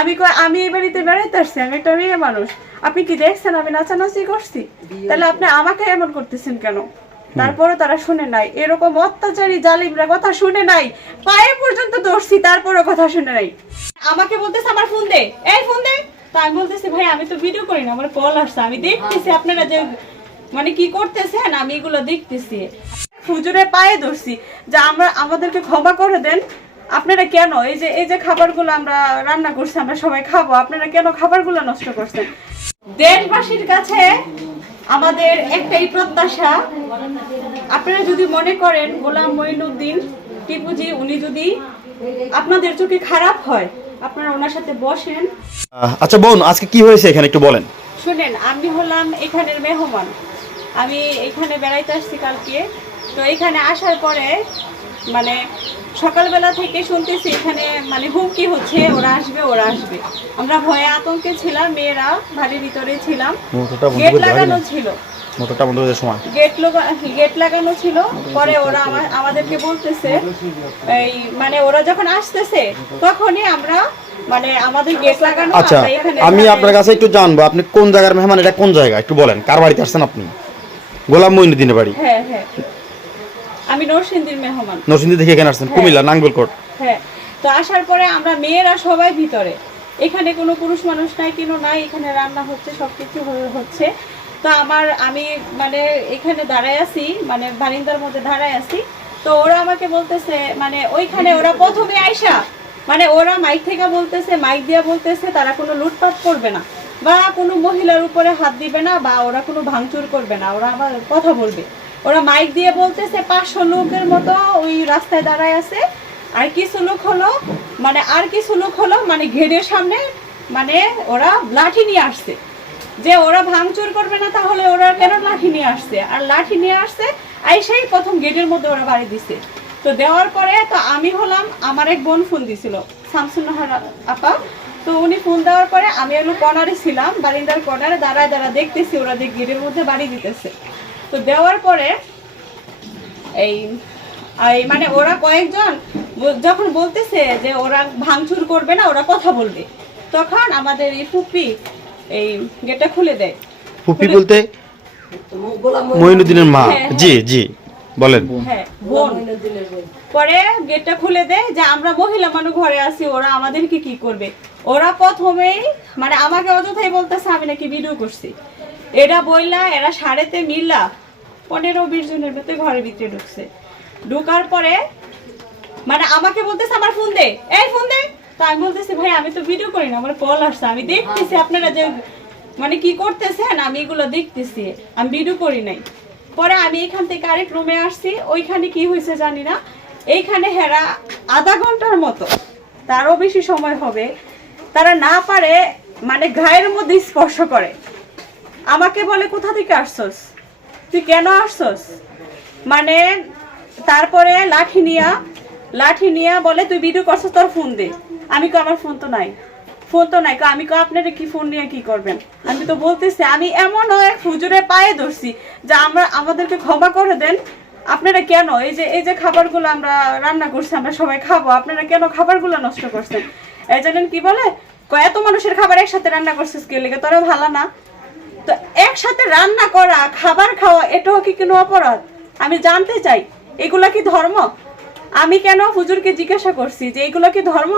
আমি কই আমি এই বাড়িতে বেড়াইতে আসছি আমি একটা মেয়ে মানুষ। আপনি কি দেখছেন আমি নাচানাচি করছি? তাহলে আপনি আমাকে এমন করতেছেন কেন? তারপরে তারা শুনে নাই। এরকম অত্যাচারী জালিমরা কথা শুনে নাই। পায়ে পর্যন্ত দর্শি তারপরে কথা শুনে নাই। আমাকে বলতেছে আমার ফোন দে। এই ফোন দে। তো আমি বলতেছি ভাই আমি তো ভিডিও করি না আমার কল আসছে। আমি দেখতেছি আপনারা যে মানে কি করতেছেন আমি এগুলো দেখতেছি। হুজুরে পায়ে ধরছি। যে আমরা আমাদেরকে ক্ষমা করে দেন। আপনারা কেন? এই যে এই যে খাবারগুলো আমরা রান্না করছি আমরা সবাই খাব আপনারা কেন খাবারগুলো নষ্ট করছেন? দেশবাসীর কাছে আমাদের একটাই প্রত্যাশা আপনারা যদি মনে করেন গোলাম মঈনুদ্দিন টিপুজি উনি যদি আপনাদের চোখে খারাপ হয় আপনারা ওনার সাথে বসেন। আচ্ছা বোন আজকে কি হয়েছে এখানে একটু বলেন। শুনেন আমি হলাম এখানের মেহমান। আমি এখানে বেড়াইতে আসছি কালকে। তো এখানে আসার পরে মানে সকালবেলা থেকে শুনতেছি এখানে মানে হুমকি হচ্ছে ওরা আসবে ওরা আসবে। আমরা ভয়ে আতঙ্কে ছিলাম মেয়েরা বাড়ির ভিতরে ছিলাম। গেট লাগানো ছিল। মোটরটা বন্ধ করে সময়? গেট গেট লাগানো ছিল পরে ওরা আমাদেরকে বলতেছে এই মানে ওরা যখন আসতেছে তখনই আমরা মানে আমাদের গেট লাগানো আচ্ছা আমি আপনার কাছে একটু জানব আপনি কোন জায়গার মেহমান? এটা কোন জায়গা? একটু বলেন কার বাড়িতে আসছেন আপনি? গোলাম মঈনুদ্দিনের বাড়ি? হ্যাঁ হ্যাঁ। আমি নরসিংদীর মেহমান। নরসিংদী থেকে এখানে আসছেন কুমিল্লা নাঙ্গলকোট হ্যাঁ। তো আসার পরে আমরা মেয়েরা সবাই ভিতরে। এখানে কোনো পুরুষ মানুষ নাই কিনো নাই এখানে রান্না হচ্ছে সবকিছু হয়ে- হচ্ছে। তো আমার আমি মানে এখানে দাঁড়ায় আছি মানে বারিন্দার মধ্যে দাঁড়ায় আছি। তো ওরা আমাকে বলতেছে মানে ওইখানে ওরা প্রথমে আইসা মানে ওরা মাইক থেকে বলতেছে মাইক দিয়া বলতেছে তারা কোনো লুটপাট করবে না। বা কোনো মহিলার উপরে হাত দিবে না বা ওরা কোনো ভাঙচুর করবে না ওরা আবার কথা বলবে। ওরা মাইক দিয়ে বলতেছে, পাঁচশো লোকের মতো ওই রাস্তায় দাঁড়ায় আছে। আর কিছু লোক হলো মানে আর কিছু লোক হলো মানে ঘেরের সামনে মানে ওরা লাঠি নিয়ে আসছে। যে ওরা ভাঙচুর করবে না, তাহলে ওরা কেন লাঠি নিয়ে আসছে? আর লাঠি নিয়ে আসছে, আইসাই প্রথম গেটের মধ্যে ওরা বাড়ি দিছে। তো দেওয়ার পরে তো আমি হলাম, আমার এক বোন ফোন দিছিল, শামসুন্নাহার আপা। তো উনি ফোন দেওয়ার পরে আমি একটু কর্নারে ছিলাম, বারিন্দার কর্নারে দাঁড়ায় দাঁড়া দেখতেছি, ওরা যে গেটের মধ্যে বাড়ি দিতেছে। তো দেওয়ার পরে এই এই মানে ওরা কয়েকজন যখন বলতেছে যে ওরা ভাঙচুর করবে না ওরা কথা বলবে তখন আমাদের এই ফুপি এই গেটটা খুলে দেয়। ফুপি বলতে মঈনুদ্দিনের মা। হ্যাঁ, জি জি বলেন। হ্যাঁ বোন। পরে গেটটা খুলে দেয় যে আমরা মহিলা মানুষ ঘরে আছি ওরা আমাদেরকে কি করবে? ওরা প্রথমেই মানে আমাকে অযথাই বলতেছে আমি নাকি ভিডিও করছি। এটা বইলা, এরা সাড়েতে মিল্লা পনেরো, বিশ জনের ভেতরে ঘরের ভিতরে ঢুকছে। ঢুকার পরে মানে আমাকে বলতেছে, আমার ফোন দে। এই ফোন দে? তো আমি বলতেছি, ভাই, আমি তো ভিডিও করি না, আমার কল আসছে। আমি দেখতেছি আপনারা যে মানে কি করতেছেন? আমি এগুলো দেখতেছি। আমি ভিডিও করি নাই। পরে আমি এখান থেকে আরেক রুমে আসছি। ওইখানে কি হয়েছে জানি না। এইখানে হেরা আধা ঘণ্টার মতো, তারও বেশি সময় হবে, তারা না পারে মানে গায়ের মধ্যে স্পর্শ করে। আমাকে বলে, কোথা থেকে আসছস? তুই কেন আসছস? মানে তারপরে লাঠি নিয়া লাঠি নিয়া বলে, তুই ভিডিও করছস, তোর ফোন দে। আমি কো আমার ফোন তো নাই। ফোন তো নাই? আমি কো আপনারা কি ফোন নিয়ে কি করবেন? আমি তো বলতেছি, আমি এমন এক হুজুরে পায়ে ধরছি যে আমরা, আমাদেরকে ক্ষমা করে দেন। আপনারা কেন? এই যে এই যে খাবারগুলো আমরা রান্না করছি, আমরা সবাই খাব, আপনারা কেন খাবারগুলো নষ্ট করছেন? এই জানেন কি বলে কয় এত মানুষের খাবার একসাথে রান্না করছিস কে লেগে? তোরা ভালো না? তো একসাথে রান্না করা, খাবার খাওয়া, এটাও কি কোনো অপরাধ? আমি জানতে চাই, এগুলা কি ধর্ম? আমি কেন হুজুরকে জিজ্ঞাসা করছি যে এগুলো কি ধর্ম?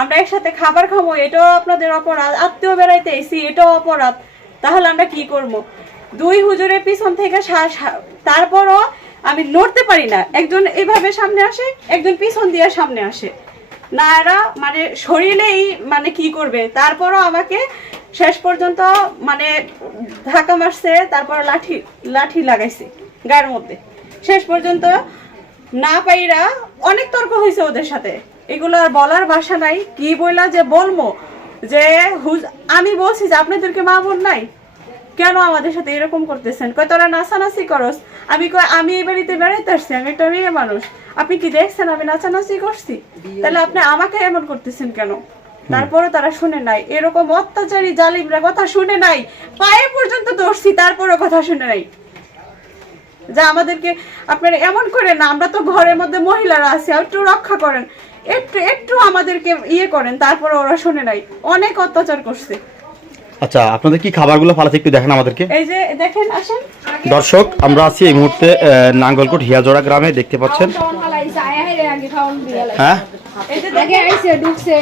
আমরা একসাথে খাবার খাব, এটাও আপনাদের অপরাধ। আত্মীয় বেড়াইতে এসি এটাও অপরাধ। তাহলে আমরা কি করব? দুই হুজুরের পিছন থেকে তারপরও আমি লড়তে পারি না। একজন এইভাবে সামনে আসে, একজন পিছন দিয়ে সামনে আসে। না, এরা মানে শরীরেই মানে কি করবে? তারপরও আমাকে শেষ পর্যন্ত মানে ধাক্কা মারছে তারপর লাঠি লাঠি লাগাইছে গায়ের মধ্যে। শেষ পর্যন্ত না পাইরা অনেক তর্ক হয়েছে ওদের সাথে। এগুলো আর বলার ভাষা নাই। কি বইলা যে বলব যে হুজ- আমি বলছি যে আপনাদেরকে মা বোন নাই। কেন আমাদের সাথে এরকম করতেছেন? কয় তোরা নাচানাচি করস। আমি কয় আমি এই বাড়িতে বেড়াইতে আসছি আমি একটা মেয়ে মানুষ। আপনি কি দেখছেন আমি নাচানাচি করছি? তাহলে আপনি আমাকে এমন করতেছেন কেন? তারপরে তারা শুনে নাই। এরকম অত্যাচারী জালিমরা কথা শুনে নাই। পায়ে পর্যন্ত দর্শি তারপরে কথা শুনে নাই। যা আমাদেরকে আপনারা এমন করে না আমরা তো ঘরের মধ্যে মহিলারা আছি একটু রক্ষা করেন। একটু একটু আমাদেরকে ইয়ে করেন তারপরে ওরা শুনে নাই। অনেক অত্যাচার করছে। আচ্ছা আপনাদের কি খাবারগুলো ফালাতে একটু দেখেন আমাদেরকে। এই যে দেখেন আসেন। দর্শক আমরা আছি এই মুহূর্তে নাঙ্গলকোট হিয়াজোড়া গ্রামে দেখতে পাচ্ছেন। হ্যাঁ? আগে আইছে ঢুকছে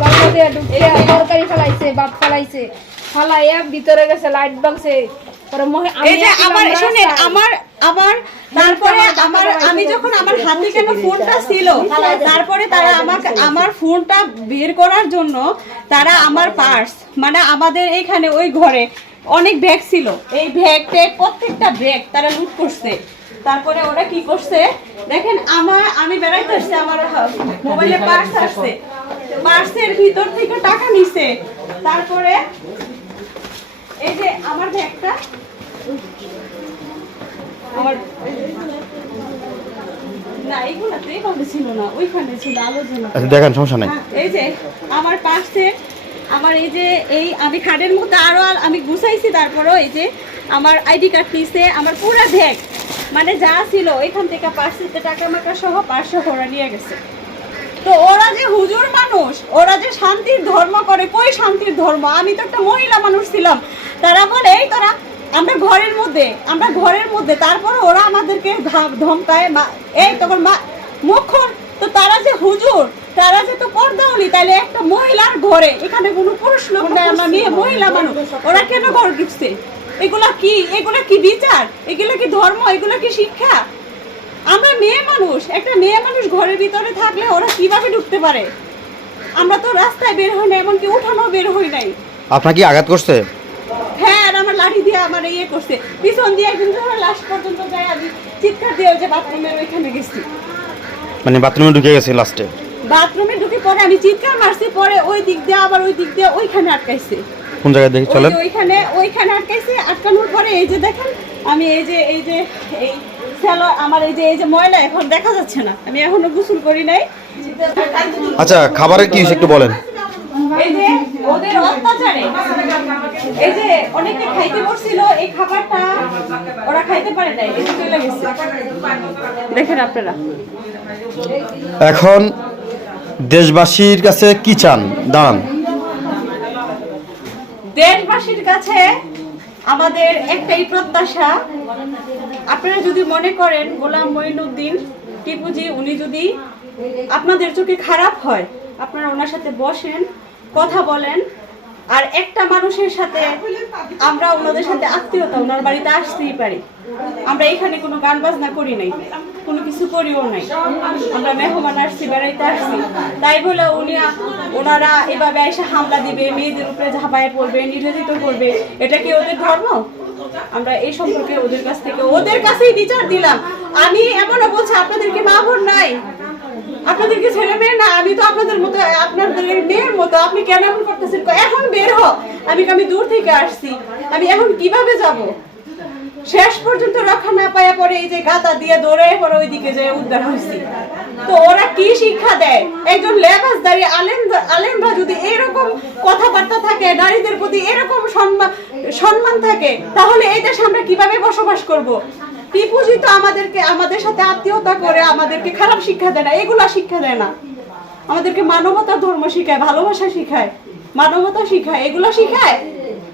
গল্প দিয়ে ঢুকছে তরকারি ফেলাইছে ভাত ফেলাইছে। ফালাইয়া ভিতরে গেছে লাইট বাংছে পরে মহে- আমি এই যে আসলাম আমার শুনেন রাস্তায়। আমার আমার তারপরে আমার আমি যখন আমার হাতে কেন ফোনটা ছিল তারপরে তারা আমাকে আমার ফোনটা বের করার জন্য তারা আমার পার্স মানে আমাদের এখানে ওই ঘরে অনেক ব্যাগ ছিল। এই ব্যাগ ট্যাগ প্রত্যেকটা ব্যাগ তারা লুট করছে। তারপরে ওরা কি করছে? দেখেন আমার আমি বেড়াইতে আসছে আমার মোবাইলে পার্স আসছে। পার্সের ভিতর থেকে টাকা নিছে। তারপরে এই যে আমার ব্যাগটা আমার না এগুলো তো এইভাবে ছিল না ওইখানে ছিল আলোচনা। আচ্ছা দেখেন সমস্যা নেই। হ্যাঁ, এই যে আমার পাশে আমার এই যে এই আমি খাটের মধ্যে আরও আর আমি গুছাইছি তারপরও এই যে আমার আইডি কার্ড নিছে আমার পুরো ব্যাগ মানে যা ছিল এখান থেকে পার্সিতে টাকা মাকা সহ পাঁচশো ওরা নিয়ে গেছে। তো ওরা যে হুজুর মানুষ ওরা যে শান্তির ধর্ম করে কই শান্তির ধর্ম? আমি তো একটা মহিলা মানুষ ছিলাম। তারা বলে এই তোরা আমরা ঘরের মধ্যে আমরা ঘরের মধ্যে। তারপরে ওরা আমাদেরকে ধমকায় মা- এই তোমার মা মুখ খোল। তো তারা যে হুজুর তারা যে তো পর্দাউনি তাহলে একটা মহিলার ঘরে এখানে কোনো পুরুষ লোক নাই আমরা মেয়ে মহিলা মানুষ। ওরা কেন ঘর গিয়েছে এগুলা কি? এগুলা কি বিচার? এগুলা কি ধর্ম? এগুলা কি শিক্ষা? আমরা মেয়ে মানুষ একটা মেয়ে মানুষ ঘরের ভিতরে থাকলে ওরা কীভাবে ঢুকতে পারে? আমরা তো রাস্তায় বের হই না এমনকি উঠানো বের হই নাই। আপনার কি আঘাত করছে? হ্যাঁ আর আমার লাঠি দিয়ে আমার ইয়ে করছে। পিছন দিয়ে একদিন ধরে লাশ পর্যন্ত যায় আমি চিৎকার দিয়ে ওই যে বাথরুমের ওইখানে গেছি। মানে বাথরুমে ঢুকে গেছে লাস্টে? বাথরুমে ঢুকে পরে আমি চিৎকার মারছি পরে ওই দিক দিয়ে আবার ওই দিক দিয়ে ওইখানে আটকাইছে। কোন জায়গায় দেখি চলেন? ওইখানে ওইখানে আটকাইছে আটকানোর পরে এই যে দেখেন আমি এই যে এই যে এই স্যালো আমার এই যে এই যে ময়লা এখন দেখা যাচ্ছে না। আমি এখনও গোসল করি নাই। আচ্ছা খাবারের কি একটু বলেন। এই যে ওদের অত্যাচারে এই যে অনেকে খাইতে বসছিল এই খাবারটা ওরা খাইতে পারে নাই এই যে চলে গেছে। দেখেন আপনারা। এখন দেশবাসীর কাছে কি চান? দাঁড়ান। দেশবাসীর কাছে আমাদের একটাই প্রত্যাশা। আপনারা যদি মনে করেন, গোলাম মঈনুদ্দিন টিপুজি, উনি যদি আপনাদের চোখে খারাপ হয়, আপনারা ওনার সাথে বসেন, কথা বলেন আর একটা মানুষের সাথে আমরা ওনাদের সাথে আত্মীয়তা, ওনার বাড়িতে আসতেই পারি। আমরা এখানে কোনো গান বাজনা করি নাই, কোনো কিছু করিও নাই। আমরা মেহমান আসছি বেড়াইতে আসছি। তাই বলে উনি, ওনারা এভাবে এসে হামলা দিবে, মেয়েদের উপরে ঝাঁপায় পড়বে, নির্যাতিত করবে। এটা কি ওদের ধর্ম? আমরা এই সম্পর্কে ওদের কাছ থেকে, ওদের কাছেই বিচার দিলাম। আমি এমনও বলছি আপনাদেরকে মা বোন নাই? আপনাদেরকে ছেলে মেয়ে না, আমি তো আপনাদের মতো, আপনাদের মেয়ের মতো, আপনি কেন এমন করতেছেন? এখন বের হ আমি আমি দূর থেকে আসছি। আমি এখন কীভাবে যাব? শেষ পর্যন্ত রক্ষা না পরে এই যে গাতা দিয়ে পরে যে উদ্ধার হয়েছি তো ওরা কি শিক্ষা দেয়? একজন লেবাসদারি আলেম আলেমরা যদি এরকম কথাবার্তা থাকে, নারীদের প্রতি এরকম সম্মান সম্মান থাকে, তাহলে এই দেশে আমরা কীভাবে বসবাস করব? টিপুজি তো আমাদেরকে, আমাদের সাথে আত্মীয়তা করে আমাদেরকে খারাপ শিক্ষা দেয় না, এগুলা শিক্ষা দেয় না। আমাদেরকে মানবতা, ধর্ম শিখায়, ভালোবাসা শিখায়, মানবতা শিখায়, এগুলো শিখায়।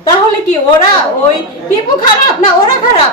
তাহলে কি ওরা ওই টিপু খারাপ না ওরা খারাপ?